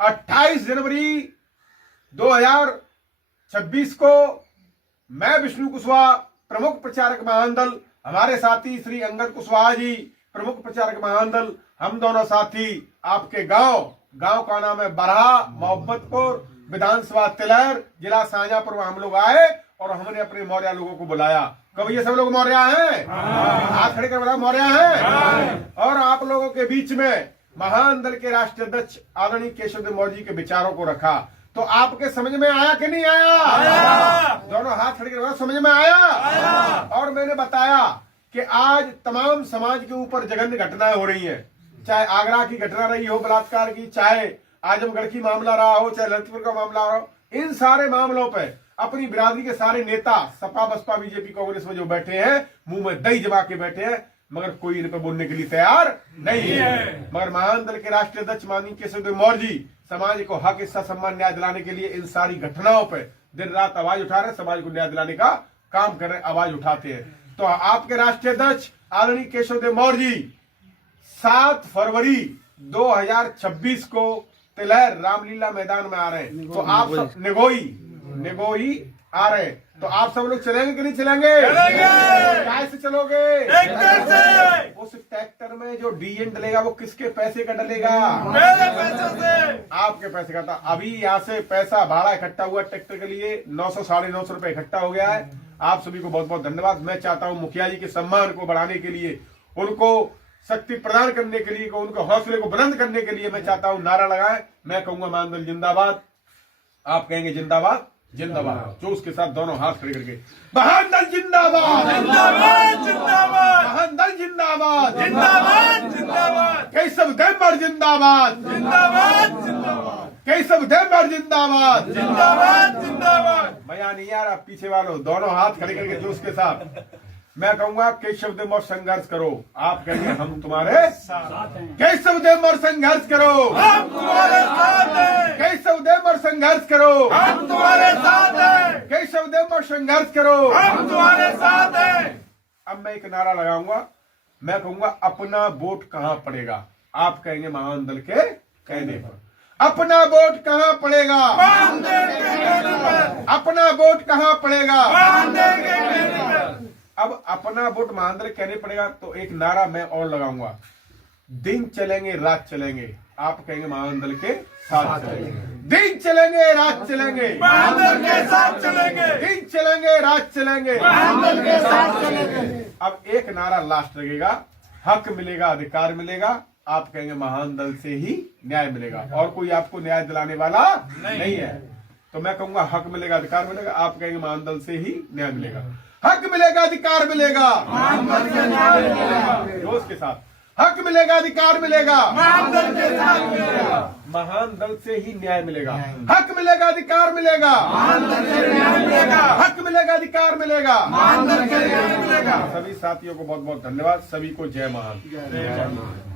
28 जनवरी 2026 को मैं विष्णु कुशवाहा प्रमुख प्रचारक महामंडल, हमारे साथी श्री अंगद कुशवाहा जी प्रमुख प्रचारक महामंडल, हम दोनों साथी आपके गांव का नाम है बरहा, मोहब्बतपुर, विधानसभा तिलहर, जिला शाहजहांपुर में हम लोग आए और हमने अपने मौर्य लोगों को बुलाया। कब ये सब लोग मौर्य हैं? हाथ खड़े कर बताओ, मौर्य हैं। और आप लोगों के बीच में महान दल के राष्ट्रीय अध्यक्ष आदरणीय केशव देव मौर्य जी के विचारों को रखा, तो आपके समझ में आया कि नहीं आया? दोनों हाथ खड़े कर समझ में आया। और मैंने बताया कि आज तमाम समाज के ऊपर जघन्य घटनाएं हो रही हैं, चाहे आगरा की घटना रही हो बलात्कार की, चाहे आजमगढ़ की मामला रहा हो, चाहे ललितपुर का मामला रहा हो, इन सारे मामलों पे अपनी बिरादरी के सारे नेता सपा बसपा बीजेपी कांग्रेस में जो बैठे हैं मुंह में दही जमा के बैठे हैं, मगर कोई इन पे बोलने के लिए तैयार नहीं है। मगर महान दल के राष्ट्रीय अध्यक्ष माननीय केशव देव मौर्य जी समाज को हक, इज्जत, सम्मान, न्याय दिलाने के लिए इन सारी घटनाओं पे दिन रात आवाज उठा रहे हैं, समाज को न्याय दिलाने का काम कर रहे हैं, आवाज उठाते हैं। तो आपके राष्ट्रीय अध्यक्ष आदरणीय केशव देव मौर्य जी 7 फरवरी 2026 को तिलहर रामलीला मैदान में आ रहे हैं। तो आप सब निगोई आ रहे हैं, तो आप सब लोग चलेंगे कि नहीं चलेंगे? कैसे चलोगे? उस ट्रैक्टर में जो डीएन डलेगा वो किसके पैसे का डलेगा? मेरे पैसे से। आपके पैसे का था। अभी यहाँ से पैसा भाड़ा इकट्ठा हुआ ट्रैक्टर के लिए 900 साढ़े 900 रुपए इकट्ठा हो गया है। आप सभी को बहुत बहुत धन्यवाद। मैं चाहता हूँ मुखिया जी के सम्मान को बढ़ाने के लिए, उनको शक्ति प्रदान करने के लिए, उनके हौसले को बुलंद करने के लिए मैं चाहता हूं नारा लगाएं। मैं कहूंगा महान दल जिंदाबाद, आप कहेंगे जिंदाबाद जिंदाबाद, जोश के साथ दोनों हाथ खड़े करके महान दल जिंदाबाद जिंदाबाद जिंदाबाद, महान दल जिंदाबाद जिंदाबाद जिंदाबाद, केशव देव मौर्य जिंदाबाद जिंदाबाद जिंदाबाद, केशव देव मौर्य जिंदाबाद जिंदाबाद जिंदाबाद। मजा नहीं आ रहा? पीछे वालों दोनों हाथ खड़े करके जोश के साथ मैं कहूंगा केशव देव मौर्य संघर्ष करो, आप कहेंगे हम तुम्हारे साथ हैं। केशव देव मौर्य संघर्ष करो, हम तुम्हारे साथ हैं। केशव देव मौर्य संघर्ष करो, हम तुम्हारे साथ हैं। केशव देव मौर्य संघर्ष करो, हम तुम्हारे साथ हैं। अब मैं एक नारा लगाऊंगा, मैं कहूंगा अपना वोट कहां पड़ेगा? आप कहेंगे महान दल के कहने पर। अपना वोट कहां पड़ेगा? महान दल के कहने पर। अपना वोट कहां पड़ेगा? महान दल के कहने पर। अब अपना वोट महान दल कहने पड़ेगा, तो एक नारा मैं और लगाऊंगा, दिन चलेंगे रात चलेंगे, आप कहेंगे महान दल के साथ चलेंगे। दिन चलेंगे रात चलेंगे, महान दल के साथ चलेंगे। दिन चलेंगे रात चलेंगे, महान दल के साथ चलेंगे। अब एक नारा लास्ट लगेगा, हक मिलेगा अधिकार मिलेगा, आप कहेंगे महान दल से ही न्याय मिलेगा, और कोई आपको न्याय दिलाने वाला नहीं है। तो मैं कहूंगा हक मिलेगा अधिकार मिलेगा, आप कहेंगे महान दल से ही न्याय मिलेगा। हक मिलेगा अधिकार मिलेगा, महान दल के न्याय मिलेगा। जोश के साथ हक मिलेगा अधिकार मिलेगा, महान दल के साथ मिलेगा। महान दल से ही न्याय मिलेगा। हक मिलेगा अधिकार मिलेगा, महान दल के न्याय मिलेगा। हक मिलेगा अधिकार मिलेगा, महान दल के न्याय मिलेगा। सभी साथियों को बहुत बहुत धन्यवाद। सभी को जय महान।